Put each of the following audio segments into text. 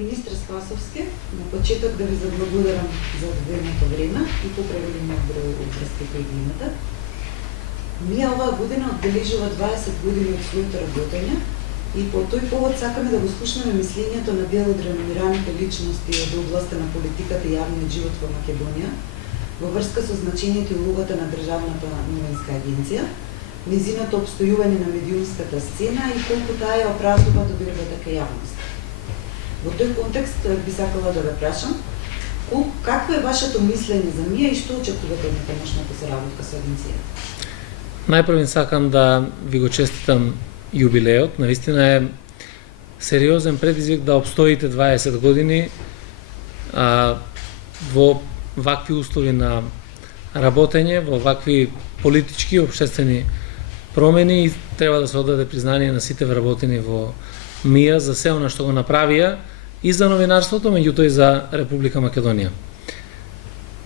Министр Спасовски, на почеток да ви заблагодарам за одвоеното време и поправениот број обврски кои ги имате. Ние оваа година одбележува 20 години од своето работење и по тој повод сакаме да го слушнеме мислењето на дел од реномираните личности од областта на политиката и јавниот живот во Македонија во врска со значењето и улогата на Државната новинска агенција, незиното обстојување на медиумската сцена и колку таа ја оправдува довербата кај јавност. Во тој контекст би сакала да ве прашам, какво е вашето мислење за МИА и што очекувате од некогашната соработка со агенцијата? Најпрво сакам да ви го честитам јубилеот. Навистина е сериозен предизвик да обстоите 20 години во вакви услови на работење, во вакви политички и општествени промени и треба да се одаде признание на сите вработени во МИА за се она што го направија и за новинарството, меѓутоа и за Република Македонија.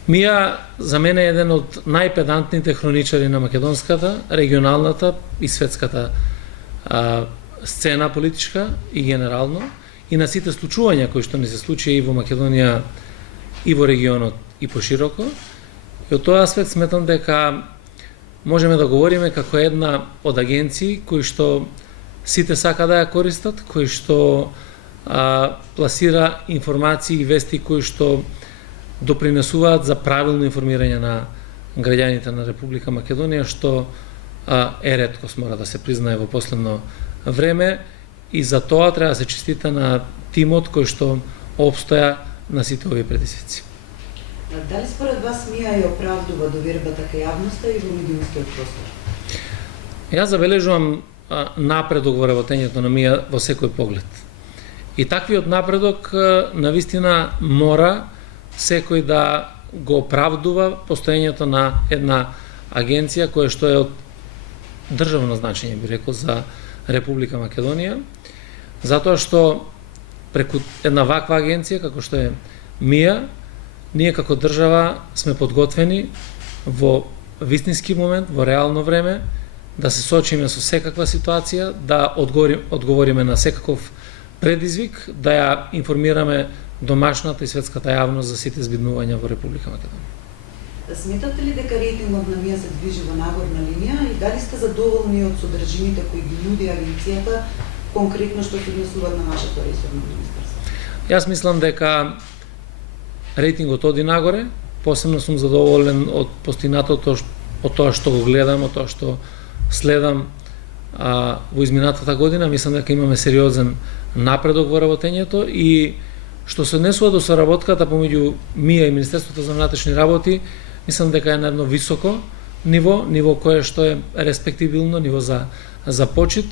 МИА за мене е еден од најпедантните хроничари на македонската, регионалната и светската сцена политичка и генерално и на сите случувања кои што ни се случи и во Македонија и во регионот и пошироко. И од тој аспект сметам дека можеме да говориме како една од агенции кои што сите сака да ја користат, кои што пласира информации и вести кои што допринесуваат за правилно информирање на граѓаните на Република Македонија, што е реткост, мора да се признае во последно време и за тоа треба да се честита на тимот кој што обстоја на сите овие предизвици. Дали според вас МИА ја оправдува довербата кај јавноста и во медиумскиот простор? Јас забележувам напредок во работењето на МИА во секој поглед. И таквиот напредок навистина мора секој да го оправдува постоењето на една агенција која што е од државно значење, би рекол, за Република Македонија, затоа што преку една ваква агенција како што е МИА, ние како држава сме подготвени во вистински момент, во реално време, да се соочиме со секаква ситуација, да одговориме на секаков предизвик, да ја информираме домашната и светската јавност за сите збиднувања во Република Македонија. Сметате ли дека рейтингот на МИА се движи во нагорна линија и дали сте задоволни од содржините кои ги нуди агенцијата, конкретно што се однесуваат на нашето ресорно министерство? Јас мислам дека рейтингот оди нагоре, посебно сум задоволен од постигнатото, од тоа што го гледам, од тоа што следам во изминатата година. Мислам дека имаме сериозен напредок во работењето и што се однесува до соработката помеѓу МИА и Министерството за внатрешни работи, мислам дека е на едно високо ниво кое што е респектибилно, ниво за почит,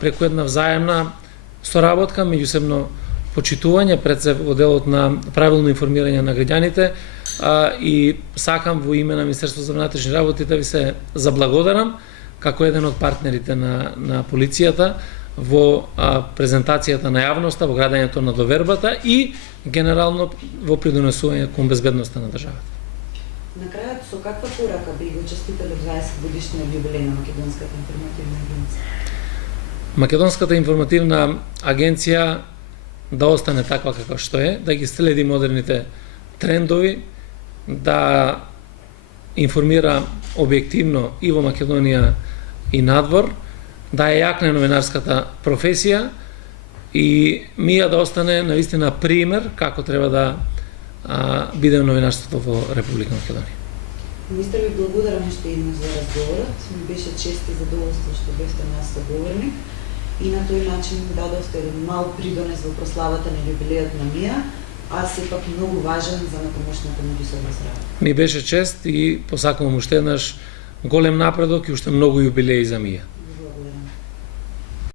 преку една взаемна соработка, меѓусебно почитување пред се во делот на правилно информирање на граѓаните и сакам во име на Министерството за внатрешни работи да ви се заблагодарам како еден од партнерите на полицијата во презентацијата на јавноста, во градењето на довербата и генерално во придонесување кон безбедноста на државата. На крајот, со каква порака би го честитале 20 годишниот јубилеј на Македонската информативна агенција? Македонската информативна агенција да остане таква каква што е, да ги следи модерните трендови, да информира објективно и во Македонија и надвор, да ја јакне новинарската професија и МИА да остане навистина пример како треба да биде новинарството во Република Македонија. Министер, ви благодарам уште еднаш за разговорот. Ми беше чест и задоволство што бевте нас соговорник и на тој начин дадовте еден мал придонес во прославата на јубилеот на МИА, а сепак многу важен за натамошната меѓусобна соработка. Ми беше чест и посакувам уште еднаш голем напредок и уште многу јубилеи за МИА.